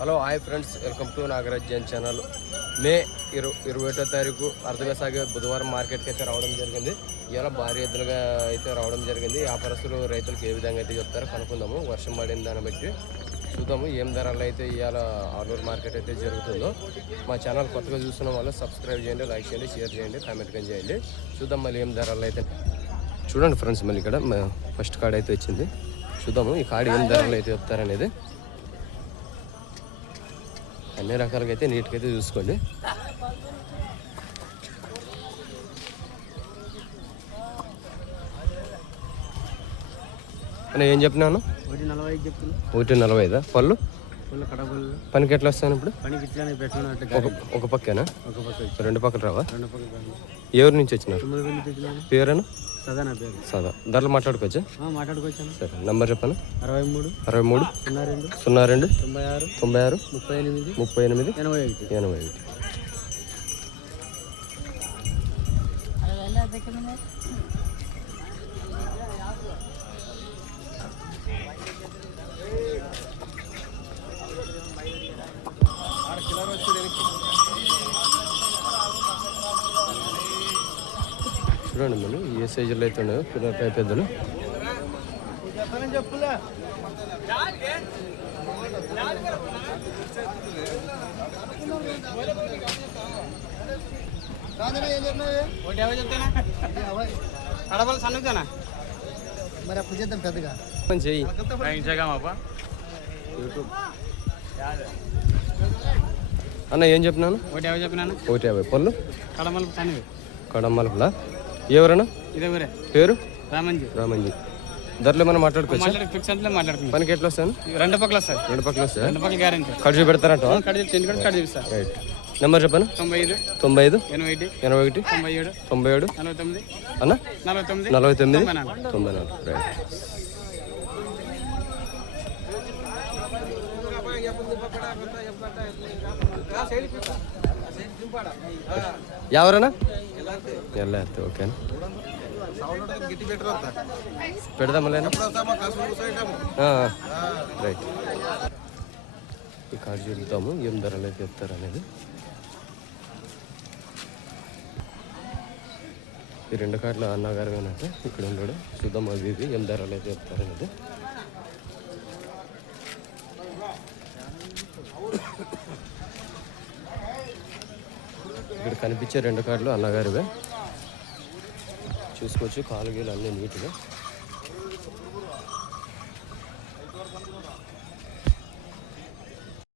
Hello hi friends welcome to Nagaraj Jain channel. May ఇరు ఇరవై ఒకటో తారీఖు అర్థగా సాగే బుధవారం మార్కెట్కి అయితే రావడం జరిగింది. ఇలా భారీ ఎద్దులుగా అయితే రావడం జరిగింది. వ్యాపారస్తులు రైతులకు ఏ విధంగా అయితే చెప్తారో కనుక్కుందాము. వర్షం పడిన దాన్ని బట్టి చూద్దాము. ఏం ధరలు అయితే ఇవాళ ఆలూరు మార్కెట్ అయితే జరుగుతుందో మా ఛానల్ కొత్తగా చూస్తున్న వాళ్ళు సబ్స్క్రైబ్ చేయండి లైక్ చేయండి షేర్ చేయండి కామెంట్ కానీ చేయండి. చూద్దాం మళ్ళీ ఏం ధరలు అయితే. చూడండి ఫ్రెండ్స్ మళ్ళీ ఇక్కడ ఫస్ట్ కార్డ్ అయితే వచ్చింది. చూద్దాము ఈ కార్డు ఏం ధరలు అయితే చెప్తారనేది. అన్ని రకాలుగా అయితే నీట్గా అయితే చూసుకోండి ఏం చెప్పినాను ఒకటి నలభై ఐదు పళ్ళు? పనికి ఎట్లా వస్తాను ఇప్పుడు? ఒక పక్కేనా? రెండు పక్కలు రావా? ఎవరి నుంచి వచ్చినారు? పేరేనా సదా నా పేరు. సదా. ధరలు మాట్లాడుకోవచ్చా? ఆ, మాట్లాడుకొచ్చాను సరే నంబర్ చెప్పాను? అరవై మూడు అరవై మూడు సున్నా రెండు సున్నా రెండు తొంభై ఆరు తొంభై ఆరు ముప్పై ఎనిమిది ముప్పై ఎనిమిది ఎనభై ఒకటి ఎనభై ఒకటి చూడండి మనం ఏ సైజులో అయితే ఉన్నాయో పిల్లకాయ పెద్దలు. ఒకటి యాభై చెప్తానా కడపలు సన్నుతానా మరి అప్పుడు చేద్దాం పెద్దగా పని చెయ్యి అన్న ఏం చెప్పినాను ఒకటి యాభై చెప్పినాను ఒకటి యాభై పళ్ళు? కడమలు సన్నివి కడమలుపులా? ఎవరన్నా? పేరు? రామంజీ. రామంజీ. ధరలు ఏమైనా మాట్లాడుకోవచ్చా మాట్లాడి ఫిక్స్ అంటే పనికి ఎట్లా వస్తాను రెండు పక్కల వస్తాయి. రెండు పక్కల వస్తా రెండు పక్కల గ్యారెంటీ ఖర్చు పెడతారంట? కడి చూపిస్తా. రైట్ నెంబర్ చెప్పాను? తొంభై ఐదు. తొంభై ఐదు. ఎనభై ఒకటి. ఎనభై ఒకటి. తొంభై ఏడు. తొంభై ఏడు. నలభై తొమ్మిది. అన్న? నలభై తొమ్మిది. నలభై తొమ్మిది. తొంభై నాలుగు. రైట్ ఎవరన్నా? ఎలా ఓకేనా పెడదామలేనా రైట్. ఈ కార్డు చూద్దాము ఏం ధరలు అయితే చెప్తారు అనేది. ఈ రెండు కార్డులు అన్నగారు అన్నట్టు ఇక్కడ ఉన్నాడు చూద్దాం అవి ఇవి ఏం ధరలు అయితే చెప్తారు అనేది. ఇక్కడ కనిపించే రెండు కార్లు అన్నగారివే. చూసుకోవచ్చు కాలు గీలు అన్నీ నీట్గా.